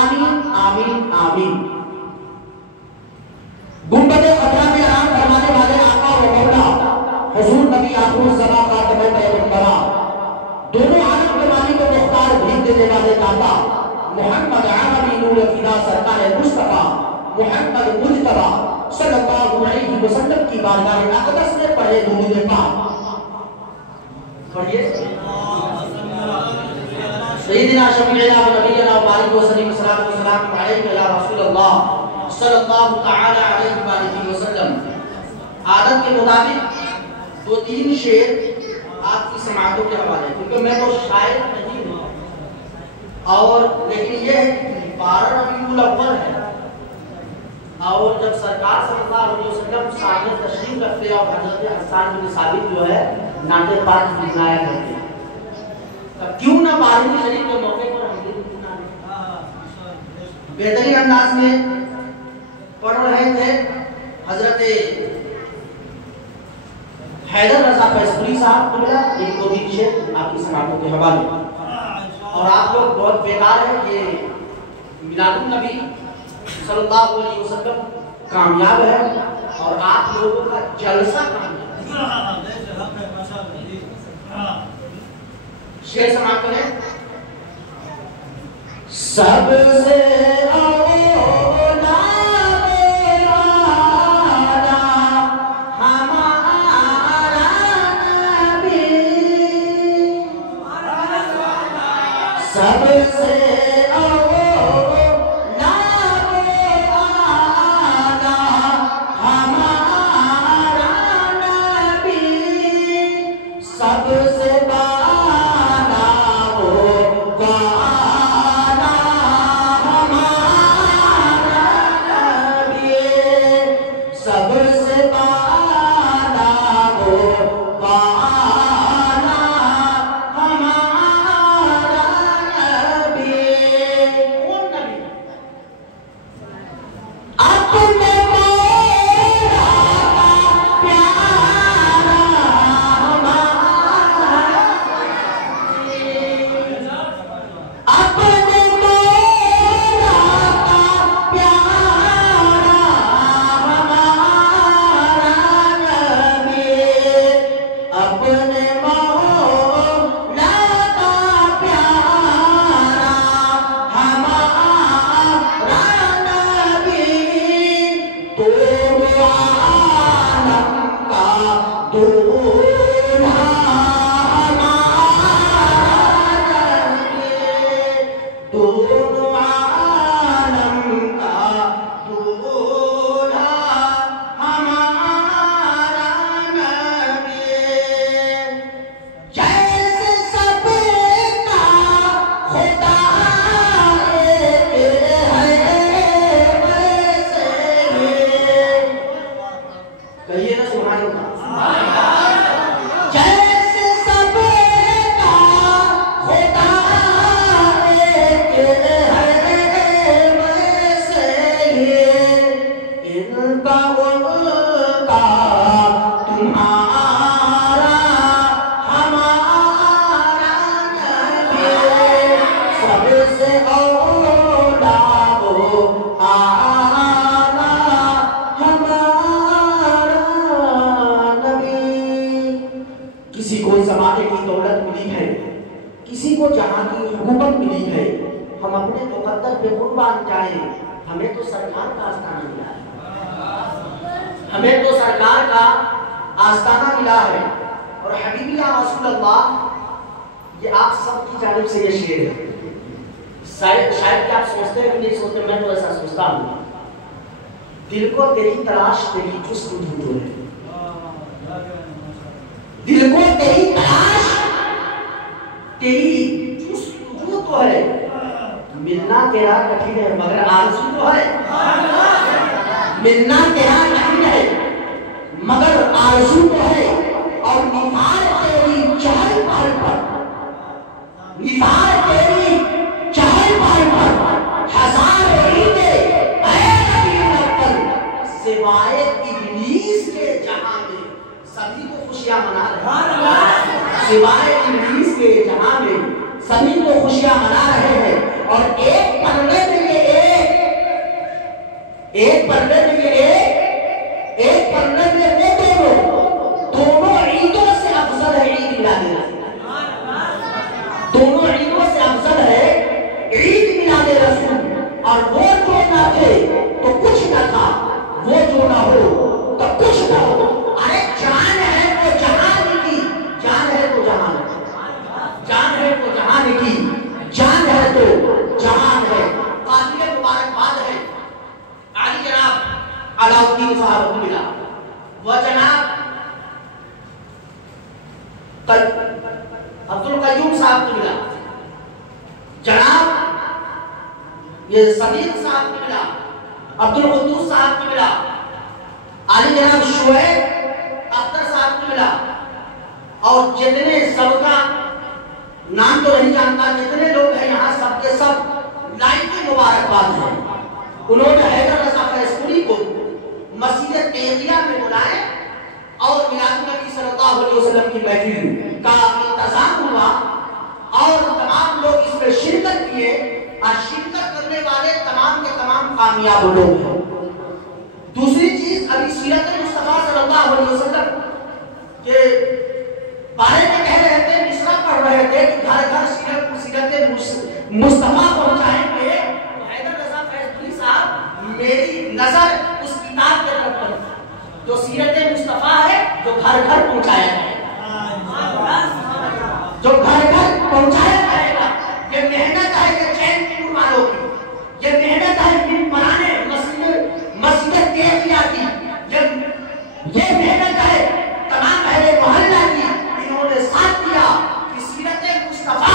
आमीन आमीन आमीन। गुंबद खतरा में आराम फरमाने वाले आका और मौला हुजूर नबी आखिर ज़मां खातमुल पैगंबरा दोनों आलम के मालिक को मुख्तार भीख देने वाले दाता मोहम्मद अरबी नूर फिदा सरकार मुस्तफा मोहम्मद मुज्तबा सल्लल्लाहु अलैहि वसल्लम की बारगाह अक़दस में पढ़े दुरूद पाक सय्यदना शफीअना व नबियना व बारिक व सल्लम सलाम अलैका या रसूलल्लाह सल्लल्लाहु तआला अलैहि व आलिहि वसल्लम। आदत के मुताबिक दो तीन शेर आपकी समाअतों के हवाले, क्योंकि मैं तो शायर नहीं हूं और लेकिन ये 12 रबीउल अव्वल है और जब सरकार सल्लल्लाहु अलैहि वसल्लम सामने तशरीफ रखते और हजरत हसन बिन साबित जो है नाते पाक दिखाया करते, तब क्यों ना 12वीं शरीफ के मौके पर हम बेहतरीन अंदाज में पढ़ रहे थे। हजरत हैदर रजा फैसपुरी साहब बोला एक दो दिन से आपकी समाअतों के हवाले, और आप लोग बहुत बेकार है। ये मिलादुन नबी सल्लल्लाहु अलैहि वसल्लम कामयाब है और आप लोगों का जलसा शेर समाप्त करें। सबसे है, किसी को जहाँ की हुकूमत मिली है, हम अपने मुकद्दर पे कुर्बान जाए। हमें तो सरकार का आस्थाना मिला है, हमें तो सरकार का आस्थाना मिला है। और हबीबी या रसूलल्लाह, ये आप सबकी जानिब से ये शेर है। शायद क्या आप सोचते हैं कि नहीं सोचते, मैं तो ऐसा सोचता हूँ। दिल को तेरी तलाश तेरी जुस्तजू है, दिल को तेरी तलाश तेरी जुस्तजू तो है। मिलना तेरा कठिन है मगर आरज़ू तो है, मिलना तेरा कठिन है मगर आरज़ू तो है। और निसार तेरी चहल पहल पर, निसार तेरी चहल पहल पर हजार ईदे सिवाय इब्लीस के जहां में सभी को खुशियां मना रहे हैं, सिवाय इब्लीस के जहां में सभी को खुशियां मना रहे हैं। और एक पल्ले में ये एक पल्ले में ये एक पल्ले में वो दोनों ईदों से अफजल है ईद मिलाद, दोनों ईदों से अफजल है ईद मिलाद रसूल। और वो जो ना थे तो कुछ ना था, वो जो ना हो तो कुछ ना हो। अरे जान है तो जहान की, जान है तो जहान है, जान है तो जहान की, जान है तो जहान है। काफिले मुबारकबाद है आली जनाब अलाउद्दीन साहब को मिला, वह जनाब अब्दुल कय्यूम साहब को मिला, जनाब ये समीर साहब को मिला, अब्दुल कुद्दूस साहब को मिला, आली जनाब शुएब अख्तर साहब को मिला। और जितने सबका नाम तो नहीं जानता, जितने लोग हैं यहाँ सबके सब लाइफ की मुबारकबाद है। उन्होंने हैदर रज़ा फैज़पुरी को मस्जिद तेजिया में बुलाए और मिलाद नबी सल्लल्लाहु अलैहि वसल्लम की महफिल का इंतजाम हुआ और तमाम लोग इसमें शिरकत किए। और शिरकत करने वाले तमाम के तमाम कामयाब लोग हैं। दूसरी चीज, अभी सीरत मुस्तफा सल्लल्लाहु अलैहि वसल्लम के बारे में कह रहे थे, मिसरा पढ़ रहे थे कि घर घर सीरत मुस्तफा पहुंचाएंगे। हैदर रज़ा फैज़पुरी साहब, मेरी नजर उस किताब के तरफ पर जो सीरत मुस्तफा है, जो घर घर पहुंचाया जाएगा, जो घर घर पहुंचाया जाएगा। ये मेहनत है कि चैनपुर वालों की, ये मेहनत है कि बनाने मस्जिद तेजिया की, ये मेहनत है तमाम अहले मोहल्ला की। इन्होंने साथ दिया कि सीरत मुस्तफा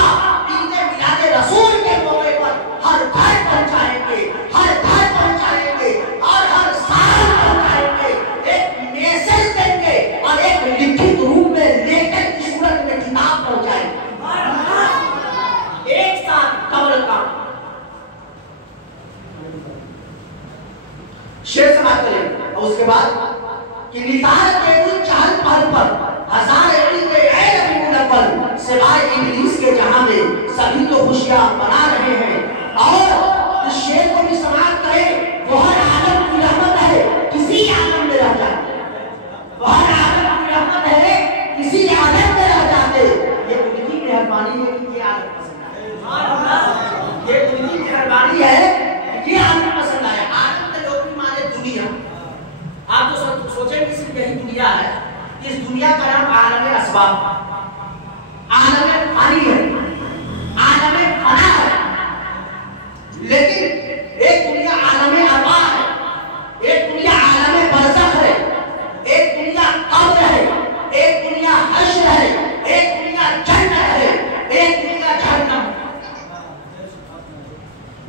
ईद मिलाद रसूल के मौके पर हर घर पहुंचाएंगे, हर घर पहुंचाएंगे और हर साल पहुंचाएंगे। एक मैसेज देंगे और एक लिखित रूप में लेकर की सूरत में किताब पहुंचाएंगे, एक साथ डबल काम। शेर समाप्त करें और उसके बाद कि निसार तेरी चहल पहल पर हजार ईदे ऐ मुनव्वर सिवाय इब्लीस के जहां में सभी तो खुशियां मना रहे हैं। और इस शेर को भी समाप्त करें, वो हर आदम की रहमत है किसी आदम में रह जाते, वो हर आदम की रहमत है किसी आदम में रह जाते। ये उनकी मेहरबानी है कि ये आदम पसंद आए, ये उनकी मेहरबानी है कि ये आदम पसंद आए। आदम के लोग भी माने दुनिया, आप तो सोचें कि सिर्फ यही दुनिया है। इस दुनिया का नाम आलम असबाब, आलम फानी है, आलम फना है। लेकिन एक दुनिया आलम अरवाह है, एक दुनिया आलम बरज़ख है, एक दुनिया कब्र है, एक दुनिया हश्र है, एक दुनिया जन्नत है, एक दुनिया जहन्नम।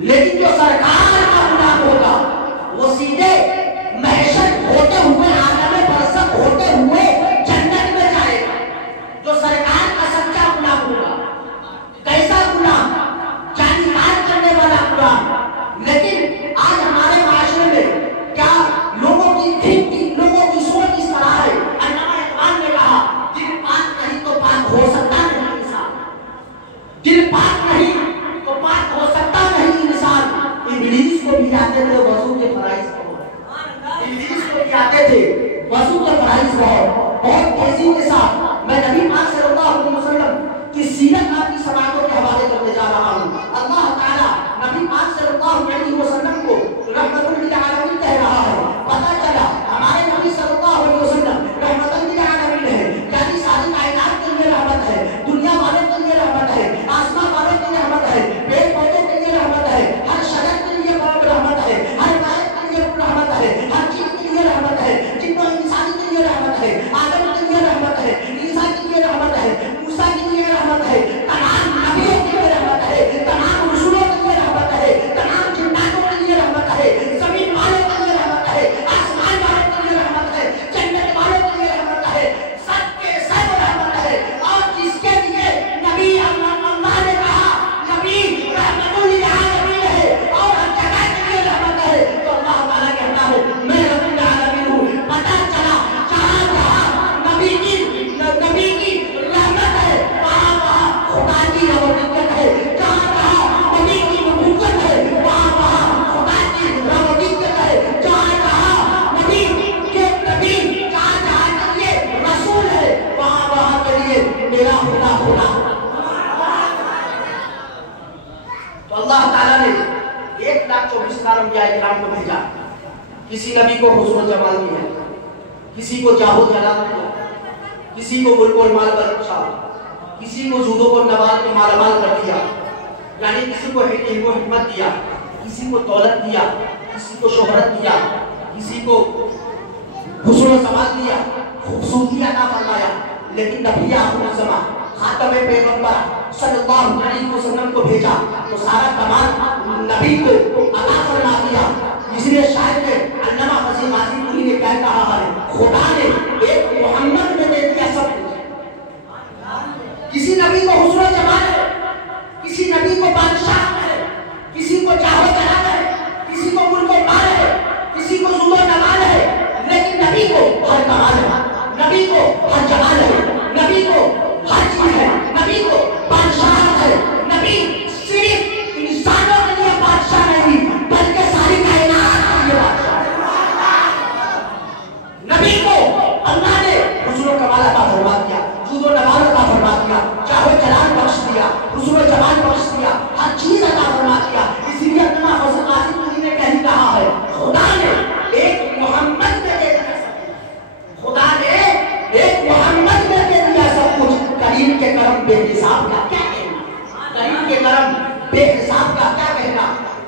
लेकिन जो सरकार का गुलाम होगा वो सीधे महशर होते हुए आलम बरज़ख होते हुए जन्नत में जाएगा। जो सरकार का सच्चा गुलाम होगा, कैसा गुलाम? जानिकार करने वाला गुलाम। लेकिन आज हमारे माशरे में क्या लोगों की थिंकिंग, लोगों की सोच इस तरह है। अल्लामा इकबाल ने कहा, दिल पाक नहीं तो पाक हो सकता नहीं इंसान, दिल पाक नहीं तो पाक हो सकता नहीं इंसान। रहमत है, तमाम नबियों के लिए रहमत है, तमाम रसूलों के लिए रहमत है, तमाम जिन्नातों के लिए रहमत है, जमीन वालों के लिए रहमत है, आसमान वालों के लिए रहमत है, जन्नत वालों के लिए रहमत है, सबके सब रहमत है। और जिसके लिए नबी अल्लाह ने कहा नबी रहमतुल लिल आलमीन है और हर जगह के लिए रहमत है, तो अल्लाह ताला कहता है मैं रब्बुल आलमीन हूँ। पता चला जहाँ जहाँ नबी की रहमत है वहाँ वहाँ खुदा की रबूबियत है, जहाँ जहाँ नबी की नबूवत है वहाँ वहाँ खुदा की रबूबियत है, जहाँ जहाँ नबी के नबी जहाँ जहाँ के लिए रसूल है वहाँ वहाँ के लिए मेरा खुदा खुदा। तो अल्लाह ताला ने 1,24,000 अंबिया इकराम को भेजा। किसी नबी को हुस्न जमाल दिया, किसी को जाहो जलाल दिया, किसी को मुल्क और माल बख्शा, किसी को जूदों को नवाज में मालामाल कर दिया, यानी किसी को इल्म हिकमत दिया, किसी को दौलत दिया, किसी को शोहरत दिया, किसी को हुस्न जमाल दिया, खूबसूरती अता फरमाया। लेकिन नबी आखिर ज़मा खातमे पैगंबर सल्लल्लाहु अलैहि वसल्लम को भेजा तो सारा कमाल नबी को अता फरमा दिया। इसलिए शायद अल्लामा फजील गाजी पुरी ने क्या कहा है, खुदा ने एक मोहम्मद में दे दिया सब कुछ। किसी नबी को हुस्न जमाल है, किसी नबी को बादशाह है, किसी को चाहो जलाल है, किसी को मुल्क और माल है, किसी को जुदो नवाल है, लेकिन नबी को हर कमाल है, नबी को हर जमाल है, नबी को हर चीज है, नबी को बादशाह है। नबी सिर्फ इंसानों के लिए बादशाह नहीं बल्कि सारी कायनात के लिए बादशाह है। नबी को अल्लाह ने हुस्न कमाल अता फरमा दिया, जुदो नवाल अता फरमा दिया, चाहो जलाल बख्श दिया, हुस्न जमाल बख्श दिया, हर चीज अता फरमा दिया। इसीलिए अल्लामा फजील गाजी पुरी ने कहीं कहा है खुदा ने एक मोहम्मद में दे दिया, खुदा ने एक मोहम्मद में दे दिया सब कुछ। करीम के करम बेहिसाब का क्या कहना, करीम के करम बेहिसाब का क्या कहना।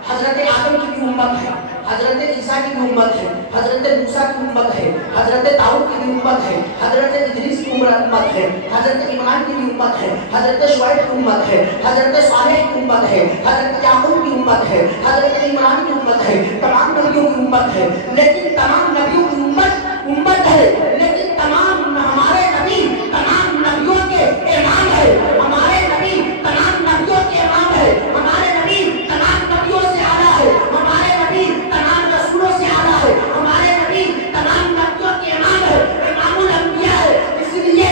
हजरत आदम की भी उम्मत है, हजरत ईसा की भी उम्मत है, हजरत मूसा की उम्मत है, हजरत दाऊद की भी उम्मत है, हजरत इदरीस की उम्मत है, हजरत इमरान की भी उम्मत है, हजरत शुआइब की उम्मत है, हजरत सालेह की उम्मत है, हजरत याकूब की उम्मत है, हजरत इमरान की उम्मत है, तमाम नबियों की उम्मत है। लेकिन तमाम नबियों की उम्मत है, लेकिन तमाम हमारे नबी तमाम नबियों के इमाम है, हमारे नबी तमाम नबियों के इमाम है, हमारे नबी तमाम नबियों से आला है, हमारे नबी तमाम रसूलों से आला है, हमारे नबी तमाम नबियों के इमाम है, इमामुल अंबिया है। इसलिए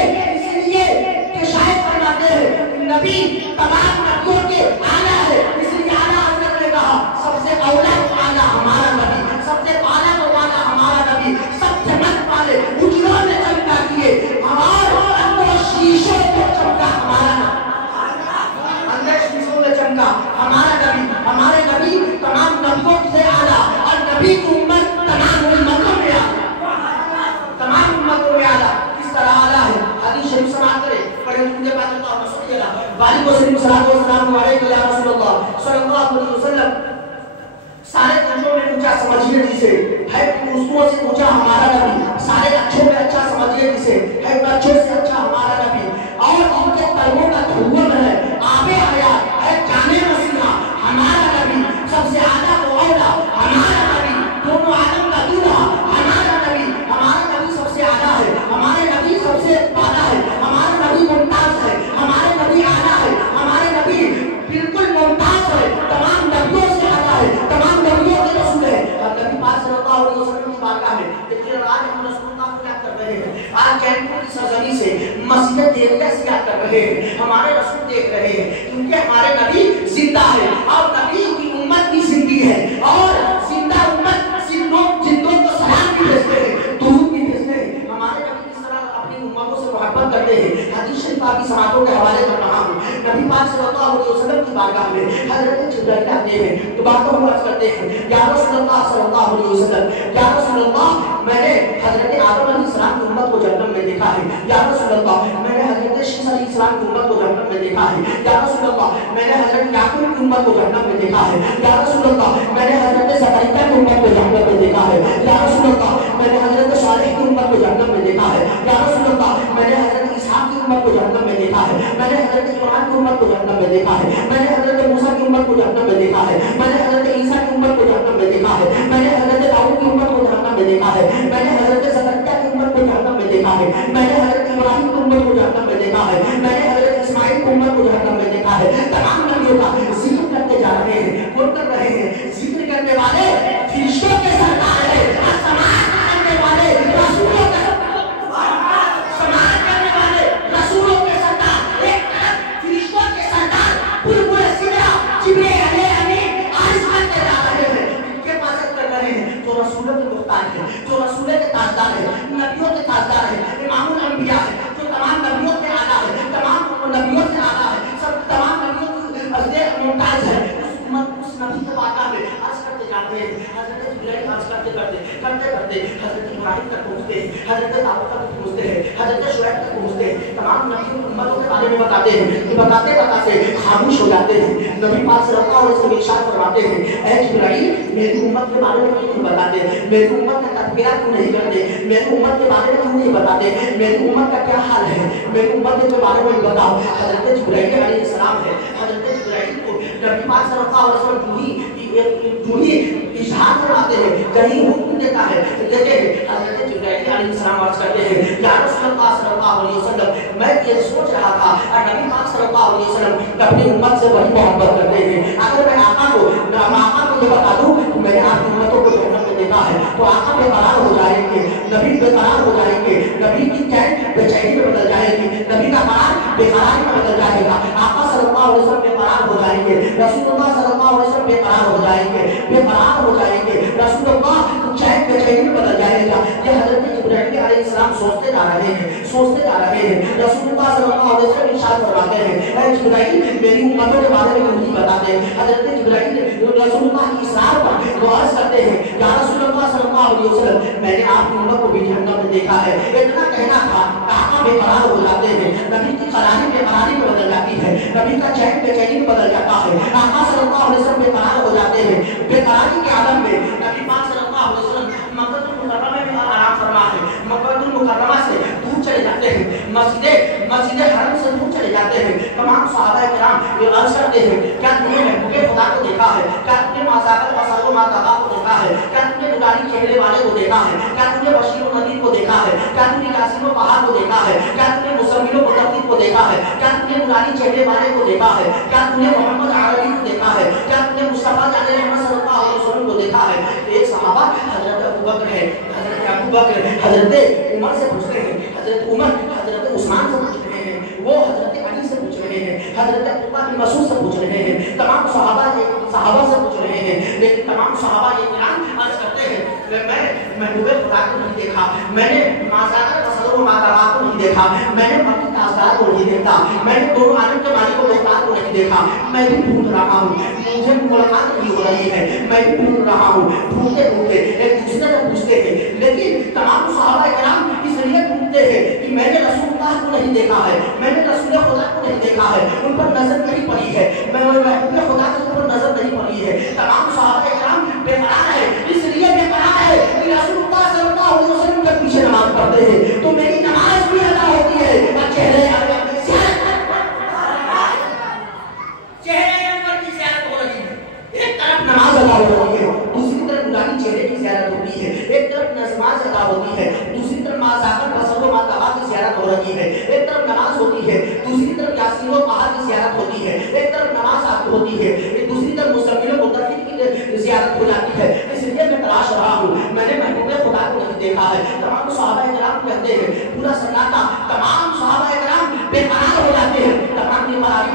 कि शायद फरमाते हैं नबी तमाम नबियों के आला है, इसलिए आला हजरत ने कहा सबसे औला आला हमारा नबी, सबसे आला वाला हमारा नबी, सबसे मत वाले उजलों ने चमका किए हमारे अंदर शीशों को चमका हमारा अंदर शीशों में चमका हमारा नबी। हमारे नबी तमाम नबियों से आला और नबी की उम्मत तमाम उम्मतों में आला, तमाम उम्मतों में आला। किस तरह आला है हदीस शरीफ समाअत करें पढ़े मुझे बात बताओ रसूलुल्लाह वालेकुम सल्लल्लाहु अलैहि वसल्लम सारे अच्छों में ऊंचा समझिए जिसे है, उसको से ऊंचा हमारा नबी, सारे अच्छों में अच्छा समझिए जिसे है, अच्छों से अच्छा हमारा नबी। और उनके तलवों का धुआं है आबे हयात है जाने मसीहा हमारा नबी, सबसे आला तो औला हमारा नबी, दोनों आदम का दूल्हा हमारा नबी। हमारा नबी सबसे आला है, हमारे नबी सबसे आला है, हमारा नबी मुमताज है, हमारे नबी आला है, हमारे नबी बिल्कुल मुमताज है, तमाम नबियों से आला है, तमाम नबियों के रसूल है। और नबी पाक सल्लल्लाहु अलैहि वसल्लम की बारगाह में देखिए आज हम रसूलुल्लाह को याद कर रहे हैं, आज जैनपुर की सरजमी से मस्जिद देवरिया से याद कर रहे हैं, हमारे रसूल देख रहे हैं, क्योंकि हमारे नबी जिंदा है और नबी की उम्मत भी जिंदी है और जिंदा उम्मत जिंदों को सलाम भी भेजते हैं, दुरूद भी भेजते हैं। हमारे नबी किस तरह अपनी उम्मतों से मोहब्बत करते हैं, हदीस शरीफ की समातों के हवाले कर रहा हूं। नबी पाक सल्लल्लाहु अलैहि वसल्लम की बारगाह में हजरत जिब्राइल आते हैं तो बातों को अर्ज करते हैं, या रसूलुल्लाह सल्लल्लाहु अलैहि वसल्लम, या रसूलुल्लाह मैंने हजरत आदम अलैहिस्सलाम की उम्मत को जन्नत में देखा है, या रसूलुल्लाह मैंने हजरत शीशा अलैहिस्सलाम की उम्मत को जन्नत में देखा है, या रसूलुल्लाह मैंने हजरत याकूब की उम्मत को जन्नत में देखा है, या रसूलुल्लाह मैंने हजरत ज़करिया की उम्मत को जन्नत में देखा है, या रसूलुल्लाह मैंने हजरत सालेह की उम्मत को जन्नत में देखा है, या रसूलुल्लाह मैंने हजरत इसहाक की उम्मत को जन्नत में देखा है, मैंने हजरत उम्मत को जहन्नम में देखा है, मैंने हजरत मूसा की उम्मत को जहन्नम में देखा है, मैंने हजरत ईसा की उम्मत को जहन्नम में देखा है, मैंने हजरत दाऊद की उम्मत को जहन्नम में देखा है, मैंने हजरत ज़करिया की उम्मत को जहन्नम में देखा है, मैंने हजरत इब्राहिम की उम्मत को जहन्नम में देखा है, मैंने हजरत इस्माइल की उम्मत को जहन्नम में देखा है। तमाम नबियों का जिक्र करते जा रहे हैं, कौन कर रहे हैं? जिक्र करने वाले फरिश्तों के सरदार है, समाज करने वाले रसूलों के समाज करने वाले रसूलों के सरदार, एक तरफ फरिश्तों के सरदार बुलबुल सिदरा जिब्रील अमीन आरिफ करते जा रहे हैं, इनके मदद कर रहे हैं जो रसूलों के मुख्तार है, जो रसूलों के ताजदार है, नबियों के ताजदार है, इमामुल अंबिया है, जो तमाम नबियों के आला है, तमाम नबियों से आला है, सब तमाम नबियों की अज़्ज़े मुमताज है। उस नबी के बारे में अर्ज करते जाते हैं, हजरत जिब्रील अर्ज करते हजरत इब्राहिम तक पहुंचते हैं, हजरत दाऊद तक पहुंचते हैं, हजरत शुएब तक पहुंचते हैं, तमाम नबी उम्मतों के बारे में बताते हैं, कि बताते खामोश हो जाते हैं। नबी पाक सल्लल्लाहु अलैहि वसल्लम इरशाद फरमाते हैं, ऐ जिब्रील मेरी उम्मत के बारे में क्यों बताते, मेरी उम्मत का तज़किरा क्यों नहीं करते, मेरी उम्मत के बारे में क्यों नहीं बताते, मेरी उम्मत का क्या हाल है, मेरी उम्मत के बारे में बताओ। हजरत जिब्रील अलैहिस्सलाम है, हजरत जिब्रील को नबी पाक सल्लल्लाहु अलैहि वसल्लम जूही इशारा फरमाते हैं, कहीं हुक्म देता है, देखिए हजरत जिब्रील अलैहिस्सलाम अर्ज करते हैं, या रसूलुल्लाह सल्लल्लाहु अलैहि वसल्लम मैं ये सोच रहा था, और नबी पाक सल्लल्लाहु अलैहि वसल्लम अपनी उम्मत से बड़ी मोहब्बत करते हैं, अगर मैं आका को ये बता दूं कि मैंने आपकी उम्मतों को जन्नत में देखा है, तो आका बेकरार हो जाएंगे, नबी बेकरार हो जाएंगे, नबी की चैन बेचैनी में बदल जाएगी, नबी का करार बेकरारी में बदल जाएगा, आका सल्लल्लाहु अलैहि वसल्लम बेकरार हो जाएंगे, रसूलुल्लाह सल्लल्लाहु अलैहि वसल्लम बेकरार हो जाएंगे, बेकरार हो जाएंगे, रसूलुल्लाह चैन बेचैनी में बदल जाएगा। ये हजरत जिब्रील अलैहिस्सलाम सोचते जा रहे हैं, सोचते जा रहे हैं। रसूलुल्लाह सल्लल्लाहु अलैहि वसल्लम इरशाद फरमाते हैं, ऐ जिब्रील मेरी उम्मतों के बारे में नहीं बताते। हजरत जिब्रील रसूलुल्लाह की इसरार पर दुआस करते हैं, या रसूलुल्लाह सल्लल्लाहु अलैहि वसल्लम मैंने आपकी उम्मत को भी जहन्नम में देखा है। इतना कहना था, आका बेकरार हो जाते हैं, नबी की करारी बेकरारी में बदल जाती है, नबी का चैन बेचैनी में बदल जाता है, आका सल्लल्लाहु अलैहि वसल्लम बेकरार हो जाते हैं। बेकरारी के आलम में नबी पाक सल्लल्लाहु अलैहि वसल्लम मक्कातुल मुकर्रमा में आराम फरमा है, मक्कातुल मुकर्रमा से दूर चले जाते हैं, मस्जिद हरम से दूर चले जाते हैं। तमाम सहाबा किराम ये अर्ज करते हैं, क्या तुमने महबूबे खुदा को देखा है, क्या तुमने माज़ाक़ल बसर व मातक़ा को देखा है, क्या तुमने नूरानी चेहरे वाले को देखा है, क्या तुमने बशीर व नज़ीर को देखा है, क्या तुमने यासीन व बहार को देखा है, क्या तुमने मुसम्मिल व मुतक़्क़िफ़ को देखा है, क्या तुमने नूरानी चेहरे वाले को देखा है, क्या तुमने मोहम्मद अरबी को देखा है, क्या तुमने मुस्तफ़ा जाने रहमत सल्लल्लाहु अलैहि वसल्लम को देखा है। एक सहाबा हजरत अबू बकर है, हजरत उमर से पूछते हैं, हजरत उमर हजरत उस्मान से पूछ रहे हैं, वो हजरत अली से पूछ रहे हैं, हजरत अब्दुल्लाह बिन मसूद से पूछ रहे हैं, तमाम सहाबा से पूछ रहे हैं, लेकिन तमाम सहाबा ये किराम अर्ज करते हैं मैं महबूबे खुदा को नहीं देखा, मैंने माज़ाक़ल बसर व मातक़ा को नहीं देखा, मैंने मक्की ताजदार को नहीं देखा, मैंने दोनों आलम के मालिक को मुख्तार को नहीं देखा। मैं भी ढूंढ रहा हूँ, मुझे मुलाकात नहीं हो रही है, मैं भी ढूंढ रहा हूँ। ढूंढते ढूंढते एक दूसरे से पूछते हैं, लेकिन तमाम सहाबा किराम इसलिए ढूंढते हैं कि मैंने रसूलुल्लाह को नहीं देखा है, मैंने रसूल खुदा को नहीं देखा है, उन पर नजर नहीं पड़ी है, मैं खुदा के ऊपर नजर नहीं पड़ी है। तमाम सहाबा किराम बेकरार है, इसलिए बेकरार है कि रसूलुल्लाह सल्लल्लाहु अलैहि वसल्लम के पीछे नमाज पढ़ते हैं, तो मेरी नमाज भी अदा होती है और चेहरे नमाज अदा हो रही है, दूसरी तरफ नूरानी चेहरे की ज़ियारत होती है, एक तरफ नमाज अदा होती है, दूसरी तरफ माज़ाक़ल बसर व मातक़ा की ज़ियारत हो रही है, एक तरफ नमाज होती है, दूसरी तरफ यासीन व बहार की ज़ियारत होती है, एक तरफ नमाज होती है, दूसरी तरफ मुसम्मिल व मुतक़्क़िफ़ की ज़ियारत हो जाती है। इसलिए मैं तलाश रहा हूँ, मैंने महबूबे खुदा को नहीं देखा है। तमाम सहाबा किराम कहते हैं, पूरा सन्नाटा, तमाम सहाबा किराम बेकरार हो जाते हैं, तमाम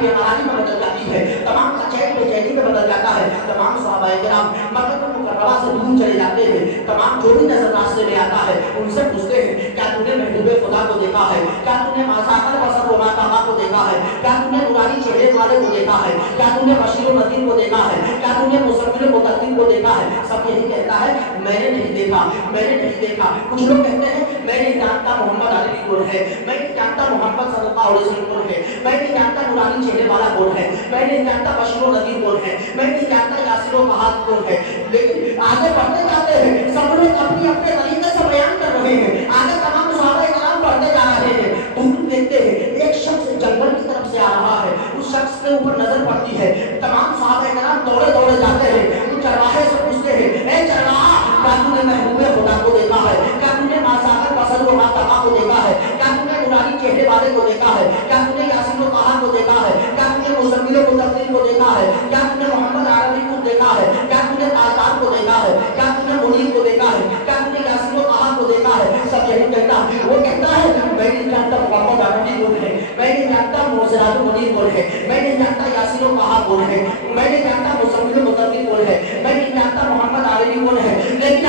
बेकरारी में बदल जाती है, तमाम का चैन बेचैनी में बदल जाता है। तमाम सहाबा किराम मक्का मुकर्रमा से दूर चले जाते हैं, तमाम जो भी नजर रास्ते में आता है उनसे पूछते हैं, क्या तूने महबूबे खुदा को देखा है, क्या तूने माज़ाक़ल बसर व मातक़ा को देखा है, क्या तूने नूरानी चेहरे वाले को देखा है, क्या तूने बशीर व नज़ीर को देखा है, क्या तूने मुसम्मिल व मुतक़्क़िफ़ को देखा है। सब यही कहता है मैंने नहीं देखा, मैंने नहीं देखा। कुछ लोग कहते हैं मैं नहीं जानता मोहम्मद अरबी कौन है, मैं नहीं जानता मोहम्मद सल्लल्लाहु अलैहि वसल्लम कौन है, मैं नहीं जानता नूरानी चेहरे वाला कौन है, मैं नहीं जानता बशीर व नज़ीर कौन है, मैं नहीं जानता यासीन व बहार कौन है। लेकिन आगे बढ़ते जाते हैं, सब लोग अपनी अपने तरीके से बयान कर रहे हैं, आगे तमाम सहाबा किराम बढ़ते जा रहे हैं। तुम देखते हैं एक शख्स जंगल की तरफ से आ रहा है, उस शख्स के ऊपर नजर पड़ती है। तमाम सहाबा किराम दौड़े दौड़े जाते हैं, उन चरवाहे से पूछते हैं, ए चरवाहा, क्या तूने महबूबे खुदा को देखा है? क्या तूने मासाकर पसंद व मातका को देखा है? क्या तूने नूरानी चेहरे वाले को देखा है? क्या तूने यासीन व ताहा को देखा है? क्या तूने मुज़म्मिल व मुदत्तिर को देखा है? क्या तूने मोहम्मद अरबी को देखा है? क्या तूने तातार को देखा है? क्या तूने मुनीर को देखा है? क्या तूने यासीन व ताहा को देखा है? सब यही कहता है। वो कहता है, मैं नहीं जानता मोहम्मद अरबी कौन है, मैं नहीं जानता मुज़रात मुनीर कौन है, मैं नहीं जानता यासीन व ताहा कौन है, मैं नहीं जानता मुज़म्मिल व मुदत्तिर कौन है, मैं नहीं जानता मोहम्मद अरबी कौन है, लेकिन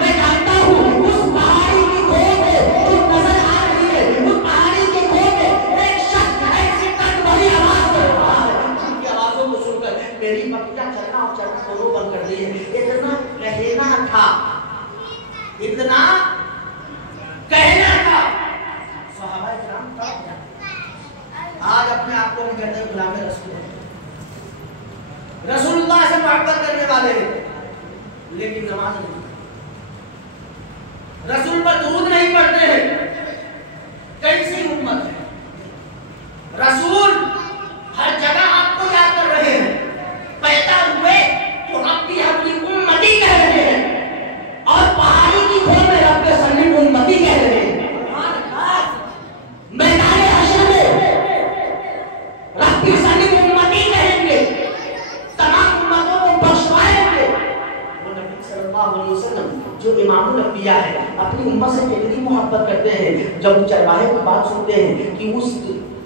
मैं जानता हूँ उस पहाड़ी की खोज में जो नजर आ रही है, उस पहाड़ी की खोज में एक शख्स ऐसी तक बड़ी आवाज कर रहा है, जिनकी आवाजों को सुनकर मेरी बकरियां चलना और चलना दोनों बंद कर दिए। इतना कहना था, इतना कहना था। सहाबा किराम तब आज अपने आप को हम कहते हैं गुलाम रसूल, रसूलुल्लाह से मोहब्बत करने वाले, लेकिन नमाज नहीं, रसूल पर दुरूद नहीं पढ़ते हैं। कैसी उम्मत है? रसूल हर जगह आपको याद कर रहे हैं, पैदा हुए तो रब्बी हबली उम्मती कह रहे हैं, और पहाड़ी की खोज में रब्बी सल्ली उम्मती कह रहे हैं। मैदान हशर में रब्बी सल्ली उम्मती कहेंगे, तमाम उम्मतों को बख्शवाएंगे। वो नबी सल्लल्लाहु अलैहि वसल्लम जो इमामुल अंबिया है, अपनी उम्मत से कितनी मोहब्बत करते हैं। जब चरवाहे की बात सुनते हैं कि उस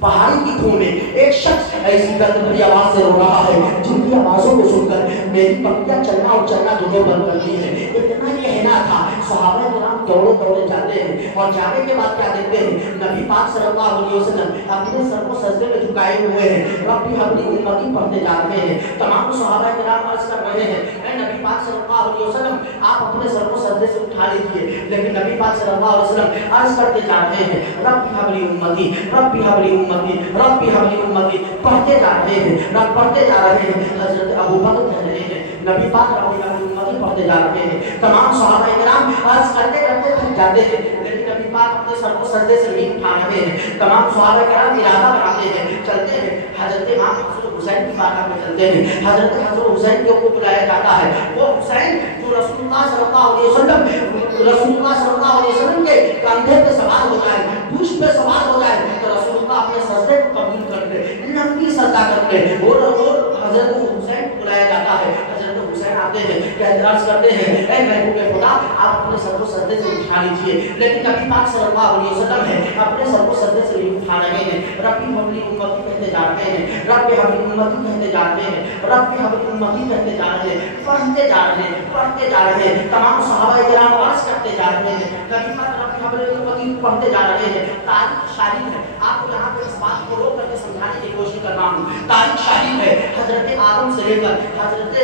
पहाड़ी की खूह में एक शख्स ऐसी दर्द भरी आवाज से रो रहा है, जिनकी आवाजों को सुनकर मेरी बकरियां चलना और चलना दोनों बंद कर दी है, इतना कहना था। सहाबा किराम दौड़े दौड़े जाते हैं, और जाने के बाद क्या देखते हैं, नबी पाक सल्लल्लाहु अलैहि वसल्लम अपने सर को सजदे में झुकाए हुए हैं, रब्बी हबली उम्मती पढ़ते जा रहे हैं। तमाम सहाबा किराम अर्ज कर रहे हैं, ए नबी पाक सल्लल्लाहु अलैहि वसल्लम, आप अपने सर को सजदे से उठा लीजिए, लेकिन नबी पाक सल्लल्लाहु अलैहि वसल्लम अर्ज करते जा रहे हैं, रब्बी हबली उम्मती, रब्बी हबली उम्मती, रब्बी हबली उम्मती, पढ़ते जा रहे हैं, रब पढ़ते जा रहे हैं। हजरत अबू बकर कह रहे हैं, नबी पाक रब्बी हबली उम्मती पढ़ते जा रहे हैं। तमाम सहाबा किराम अर्ज करते करते थक जाते हैं, लेकिन नबी पाक अपने सर को सजदे से नहीं उठा रहे हैं। तमाम सहाबा किराम इरादा बनाते हैं, चलते हैं, हजरत इमाम हुसैन की बारगाह में चलते हैं। हजरत हुसैन को बुलाया जाता है। वो हुसैन जो रसूलुल्लाह सल्लल्लाहु अलैहि वसल्लम के कंधे पे सवार हो जाए, पूछ पे सवार हो जाए, तो रसूलुल्लाह अपने सजदे को कबूल करते, लंबी सजदा करते, और हजरत हुसैन को बुलाया जाता है। हजरत हुसैन आते हैं, क्या अर्ज करते हैं, ए महबूब खुदा, आप अपने सर को सजदे से उठा लीजिए, लेकिन नबी पाक सल्लल्लाहु अलैहि वसल्लम है अपने सर को सजदे से नहीं उठा रहे हैं, रब्बी हबली उम्मती कहते जा रहे हैं, रब्बी हबली उम्मती कहते जा रहे हैं, रब्बी हबली उम्मती कहते जा रहे हैं, पढ़ते जा रहे हैं, पढ़ते जा रहे हैं। तमाम सहाबा किराम अर्ज करते जा रहे हैं, नबी पाक रब्बी हबली उम्मती पढ़ते जा रहे हैं। तारीख शाहिद है, आपको यहाँ पे इस बात को रोक करके समझाने की कोशिश कर रहा हूँ। तारीख शाहिद है, हजरत आदम से लेकर हजरत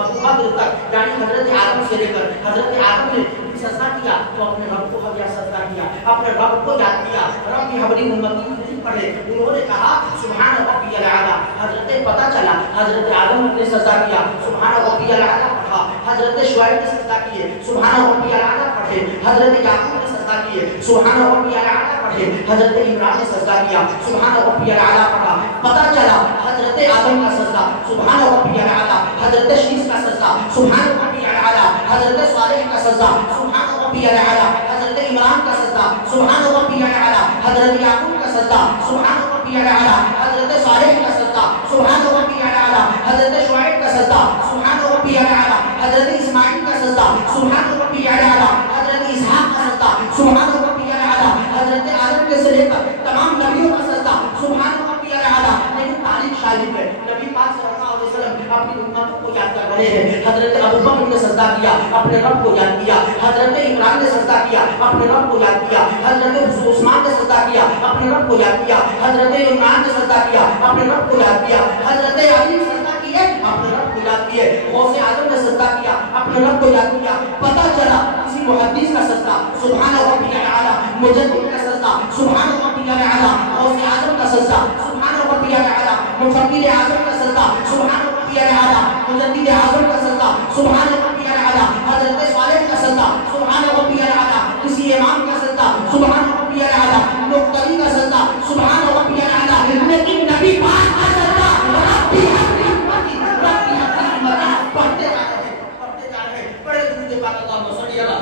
अबू बकर तक, यानी हजरत आदम से लेकर हजरत आदम ने सजदा किया तो अपने रब को हदिया सजदा किया, अपने रब को याद किया, रब्बी हबली उम्मती नहीं पढ़े, उन्होंने कहा सुभान रब्बियल आला। हजरत पता चला हजरत आदम ने सजदा किया, सुभान रब्बियल आला पढ़ा, हजरत शुआइब ने सजदा किए, सुभान रब्बियल आला पढ़े, हजरत याकूब ने सजदा किए, सुभान रब्बियल आला पढ़े, हजरत इमरान ने सजदा किया, सुभान रब्बियल आला पढ़ा। पता चला हजरत आदम का सजदा, सुभान रब्बियल आला, हजरत शीश का सजदा, सुभान रब्बियल आला, हजरत सालेह का सजदा, सुभान रब्बियल आला, हजरत इमरान का सजदा, सुभान रब्बियल आला, हजरत याकूब का सजदा, सुभान रब्बियल आला, हजरत सालेह का सजदा, सुभान रब्बियल आला, हजरत शुआइब का सजदा, सुभान रब्बियल आला, हजरत इस्माइल का सजदा, सुभान रब्बियल आला, हजरत इसहाक का सजदा, सुभान रब्बियल आला, हजरत आदम के से लेकर तमाम नबियों का सजदा, सुभान रब्बियल आला। लेकिन तारीख शाहिद है, नबी पाक सल्लल्लाहु अलैहि वसल्लम अपनी उम्मत को याद कर रहे हैं। हजरत अबू बकर ने सजदा किया, अपने रब को याद किया, हजरत इमरान ने सजदा किया, अपने रब को याद किया, हजरत उस्मान ने सजदा किया, अपने रब को याद किया, हजरत इमरान ने सजदा किया, अपने रब को याद किया, हजरत अली ने सजदा किया, अपने रब को याद किया, गौसे आजम ने सजदा किया, अपने रब को याद किया। पता चला किसी मुहद्दिस का सजदा सुभान रब्बियल आला, मुजद्दिद का सजदा सुभान रब्बियल आला, गौसे आजम का सजदा सुभान रब्बियल आला, मुफक्किर आजम का सजदा सुभान रब्बियल आला, मुजद्दिद आजम का सजदा सुभान रब्बियल आला, हजरत सालेह का सजदा सुभान रब्बियल आला, किसी इमाम का सजदा सुभान रब्बियल आला, मुक्तदी का सजदा सुभान रब्बियल आला। लेकिन नबी नबी पाक का सदका रब्बी हब्बी उम्मती रब्बी हब्बी उम्मती पढ़ते जा रहे हैं पढ़े दुरूद पाक अल्लाहुम्मा सल्ली अला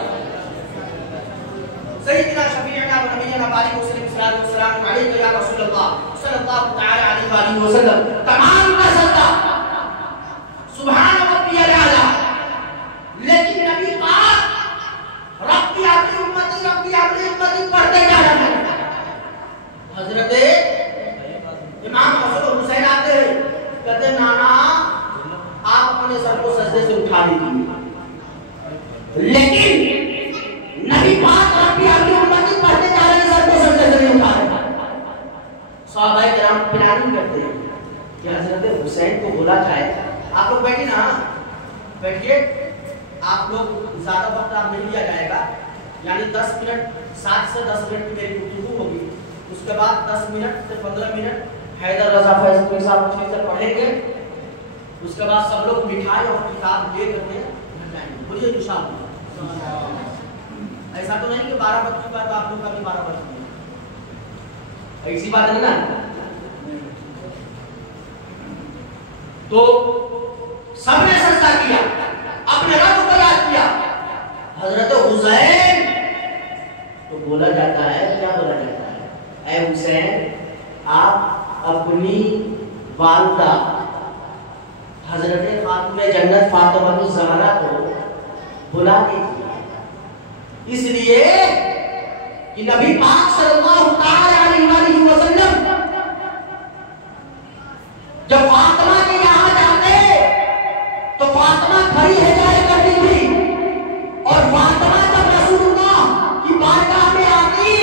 सय्यिदना शफीअना व नबियना बारिक वसल्लम सल्लल्लाहु अलैहि या रसूलल्लाह सल्लल्लाहु तआला अलैहि वसल्लम तमाम का सदका सुभान रब्बियल आला। लेकिन नबी पाक रब्बी हब्बी उम्मती पढ़ते जा रहे हैं। हजरत इमाम हसन और हुसैन आते हैं, कहते नाना आप अपने सर को सजदे से उठा लीजिए। लेकिन नबी पाक रब्बी हब्बी उम्मती पढ़ते जा रहे हैं, सर को सजदे से नहीं उठा रहे। सहाबाए किराम प्लानिंग करते हैं कि हजरत हुसैन को बोला जाए, आप लोग बैठिए ना, बैठिए, आप लोग ज्यादा वक्त आप नहीं लिया जाएगा, यानी 10 मिनट 7 से 10 मिनट की मेरी गुफ्तगू होगी। उसके बाद 10 मिनट से 15 मिनट हैदर रजा फैज के साथ अच्छे से पढ़ेंगे। उसके बाद सब लोग मिठाई और किताब ले करके घर जाएंगे। बोलिए इंशाअल्लाह। ऐसा तो नहीं कि 12 बजे के बाद आप लोग का भी 12 बजे, ऐसी बात है ना। तो सबने सजदा किया, अपने रब को याद किया। हजरत हुसैन तो बोला जाता है, क्या बोला जाता है, ऐ हुसैन आप अपनी वालिदा हजरत खातून जन्नत फातिमा ज़हरा को बुला लीजिए, इसलिए कि नबी पाक सल्लल्लाहु अलैहि वसल्लम जब फातिमा के यहाँ जाते तो फातिमा खड़ी है जाया करती थी, और फातिमा जब रसूलुल्लाह की बारगाह में आती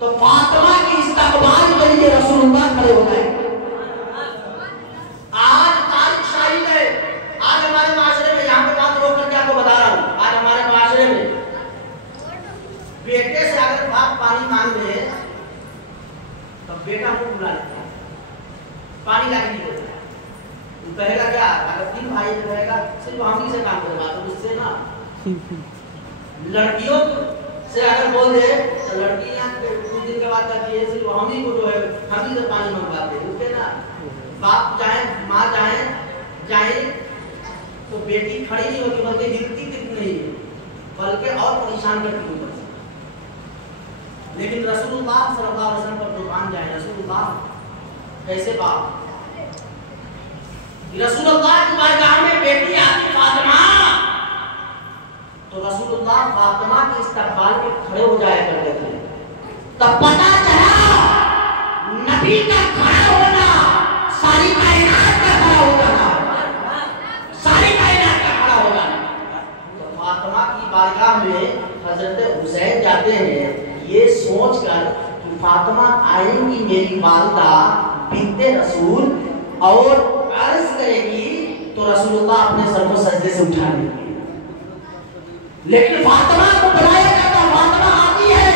तो फातिमा के इस्तकबाल के लिए रसूलुल्लाह खड़े हो गए। आज तारीख शाहिद है, आज हमारे माशरे में, यहाँ पे बात रोक करके आपको बता रहा हूँ, आज हमारे माशरे में बेटे से अगर बाप पानी मांग रहे तो बेटा मुंह बुला लेता है, पानी लाके नहीं देता है। कहेगा क्या, अगर 3 भाई तो कहेगा सिर्फ हम ही से काम करवा, तो उससे ना लड़कियों से अगर बोल दे तो लड़कियां कुछ दिन के बाद कहती है सिर्फ हम ही को जो है हम ही से पानी मंगवाते हैं, उसके ना बाप जाए माँ जाए तो बेटी खड़ी नहीं होती, बल्कि हिलती तक नहीं है, बल्कि और परेशान करती है। लेकिन रसूलुल्लाह सल्लल्लाहु अलैहि वसल्लम पर दुकान जाए, रसूलुल्लाह कैसे बाप, रसूलुल्लाह की बारगाह में बेटी आती फातिमा, तो रसूलुल्लाह फातिमा के इस्तकबाल में खड़े हो जाया करते थे। तब पता चला नबी का खड़ा होना सारी कायनात का खड़ा हो जाना, सारी कायनात का खड़ा हो जाना। तो फातिमा की बारगाह में हजरत हुसैन जाते हैं, ये सोचकर कि फातिमा आएंगी मेरी वालिदा बिन्ते रसूल और अर्ज करेगी तो रसूलुल्लाह अपने सर को सजदे से उठा लेंगे। लेकिन फातिमा को बुलाया जाता, फातिमा आती है,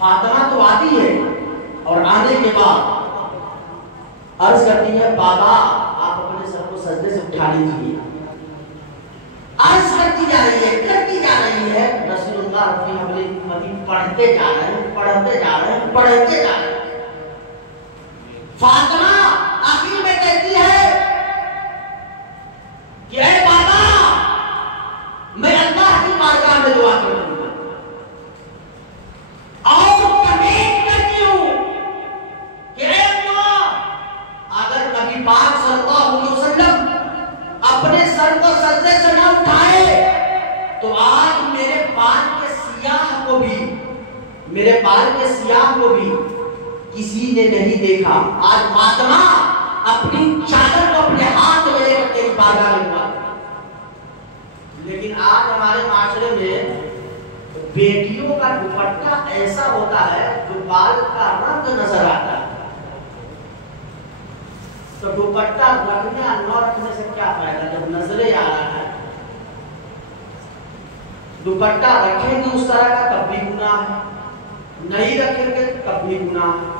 फातिमा तो आती है, और आने के बाद अर्ज करती है बाबा आप अपने सर को सजदे से उठा लीजिए। अर्ज करती जा रही है, करती जा रही है, रसूलुल्लाह रब्बी हब्बी उम्मती पढ़ते जा रहे हैं, पढ़ते जा रहे हैं, पढ़ते जा रहे हैं। फातिमा आखिर में कहती है कि ऐ बाबा मैं अल्लाह की बारगाह में दुआ करूंगा और कमेंट करती हूं कि ऐ अल्लाह अगर नबी पाक सल्लल्लाहु अलैहि वसल्लम अपने सर को सजदे से न उठाए तो आज मेरे बाल के सियाह को भी किसी ने नहीं देखा। आज फातिमा अपनी चादर को अपने हाथ में लेकर तेरी बारगाह में हुआ। लेकिन आज हमारे माशरे में बेटियों का दुपट्टा ऐसा होता है जो बाल का रंग नजर आता है। तो दुपट्टा रखने या न रखने से क्या फायदा जब नजरे आ रहा है। दुपट्टा रखेंगे उस तरह का तब भी गुनाह है, नहीं रखेंगे तब भी गुनाह है।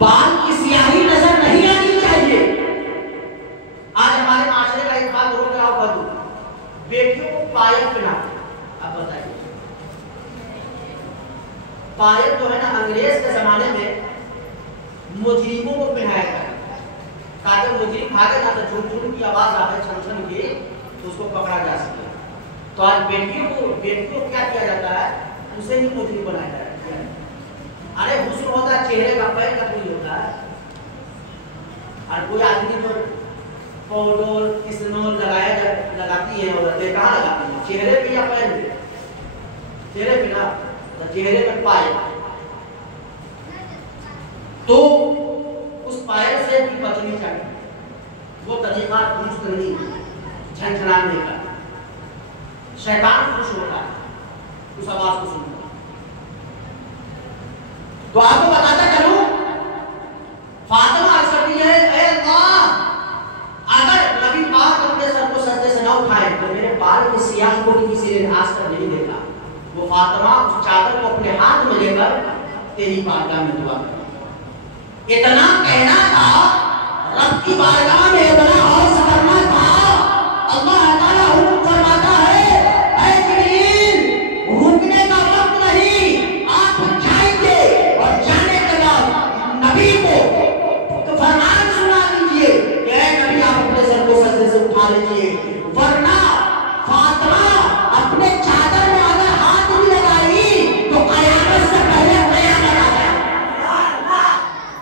बाल की स्याही नजर नहीं आनी चाहिए। आज हमारे माशरे का एक बात रोक रहा होगा, बेटियों को पायल पहना, आप बताइए पायल जो है ना अंग्रेज के जमाने में मुजरिमों को पहनाया गया ताकि मुजरिम भागे ना तो झुम झुम की आवाज आवे, छन छन की, तो उसको पकड़ा जा सके। तो आज बेटियों को क्या किया जाता है, उसे ही मुजरिम बनाया जाता है। अरे हुस्न होता है चेहरे का, पैर का नहीं होता है। और कोई आदमी जो पाउडर किसनोल लगाती है औरतें, कहाँ लगाती है, चेहरे पे या पैर पे? चेहरे पे ना, तो चेहरे पे पायल, तो उस पायल से भी बचनी चाहिए। वो तरीका दुरुस्त नहीं, झनझनाने का, शैतान खुश होता है उस आवाज को सुनकर। तो आपको बताता चलूं, फातिमा अर्ज करती है, ऐ अल्लाह, अगर नबी पाक अपने सर को सजदे से न उठाए तो मेरे बाल के सियाह को भी किसी ने आज तक नहीं देखा। वो फातिमा उस चादर को अपने हाथ में लेकर तेरी बारगाह में दुआ कर, इतना कहना था रब की बारगाह में, इतना और करना था। अल्लाह ताला हुक्म फरमाता है, ऐ जिब्रील, रुकने का वक्त नहीं, आप जाएंगे और जाने के बाद नबी को तो फरमान सुना दीजिए कि ऐ नबी आप अपने सर को सजदे से उठा लीजिए, वरना फातिमा अपने चादर में अगर हाथ भी लगाई तो कयामत से पहले कयामत आ जाएगी।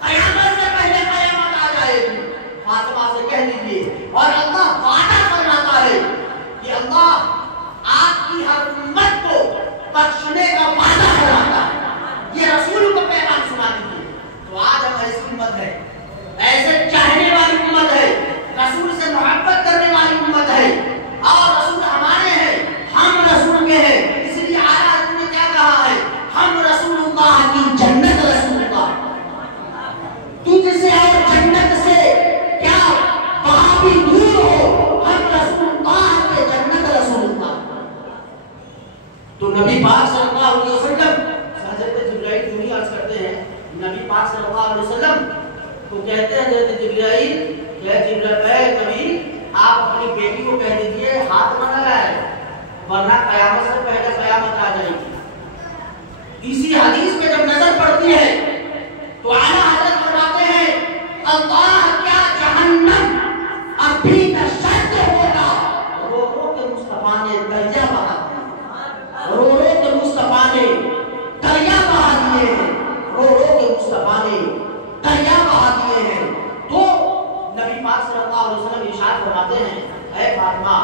कयामत से पहले कयामत आ जाएगी। फातिमा से कह दीजिए। और अल्लाह वादा फरमाता है कि अल्लाह आपकी हर उम्मत को बख्शने का वादा फरमाता है। ये रसूल को पैगाम सुना दीजिए। तो आज हम ऐसी उम्मत है, ऐसे चाहने वाली उम्मत है, रसूल से मोहब्बत करने वाली उम्मत है, और रसूल हमारे हैं, हम रसूल के हैं। इसलिए आला हज़रत ने क्या कहा है, हम रसूलुल्लाह की जन्नत रसूलुल्लाह, तुझसे और जन्नत से क्या वहां भी दूर हो, हम रसूलुल्लाह के जन्नत रसूलुल्लाह। तो नबी पाक सल्लल्लाहु अलैहि वसल्लम, हज़रत जिब्राइल जो ही अर्ज करते हैं, नबी पाक सल्लल्लाहु अलैहि वसल्लम तो कहते हैं हज़रत जिब्राइल, नबी आप अपनी बेटी को कह दीजिए हाथ न लगाए, वरना कयामत से पहले कयामत आ जाएगी। इसी हदीस में जब नजर पड़ती है तो आला हज़रत फरमाते हैं, अल्लाह क्या जहन्नम अभी तशद्द होगा। रो रो के मुस्तफा ने दरिया बहा दिए, रो रो के मुस्तफा ने दरिया बहा दिए हैं, रो रो के मुस्तफा ने दरिया बहा दिए हैं। तो नबी पाक सल्लल्लाहु अलैहि वसल्लम इरशाद फरमाते हैं, ऐ फातिमा,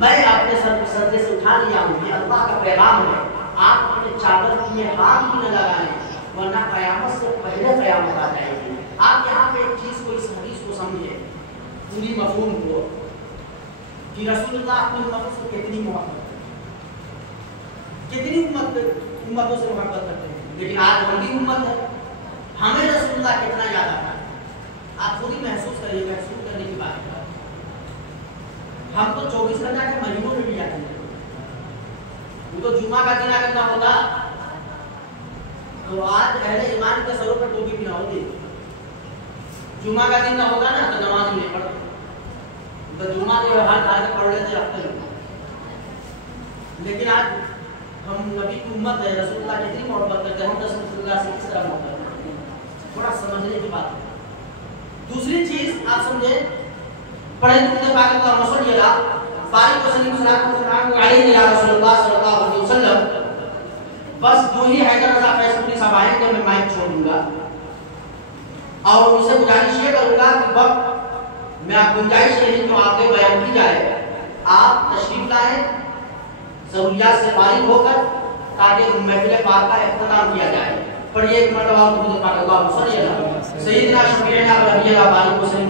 मैं अपने सर को सजदे से उठा लिया हूं, ये अल्लाह का पैगाम है, आप अपने चादर में हाथ भी न लगाएं, वरना कयामत से पहले कयामत आ जाएगी। आप यहाँ पे एक चीज को, इस हदीस को समझिए, पूरी मफहूम को, कि रसूलुल्लाह अपनी उम्मत से कितनी मोहब्बत, कितनी उम्मतों से मोहब्बत करते हैं। लेकिन आज हम भी उम्मत है, हमें रसूलुल्लाह कितना याद आता है, आप खुद ही महसूस करिए, महसूस करने की बात है। हम तो 24 घंटा के महीनों में भी जाते हैं। तो जुमा का दिन अगर ना होता तो आज अहले ईमान के सरों पर टोपी भी ना होती। जुमा का दिन ना होगा ना तो नमाज नहीं पढ़ते, तो जुमा के हर घर पढ़ लेते हफ्ते में। लेकिन आज हम नबी की उम्मत है, रसूलुल्लाह की कितनी मोहब्बत करते हैं, हम रसूलुल्लाह से किस तरह मोहब्बत करते हैं, थोड़ा समझने की बात है। दूसरी चीज आप समझे, पढ़े दुरूद पाक का मसलिया बारी को सल्लल्लाहु अलैहि वसल्लम। बस दो ही हैदर रजा फैसली साहब आएंगे, मैं माइक छोड़ दूंगा और उनसे गुजारिश ये करूंगा कि वक्त मैं आप गुंजाइश यही जो आगे बयान की जाए, आप तशरीफ लाएं सहूलियात से फारिग होकर, ताकि महफिल पाक का इख्तिताम किया जाए। पढ़िए एक मरतबा दुरूद पाक अल्लाहुम्मा सल्ली अला सय्यिदिना शफीइना व नबिय्यिना बारिक वसल्लम।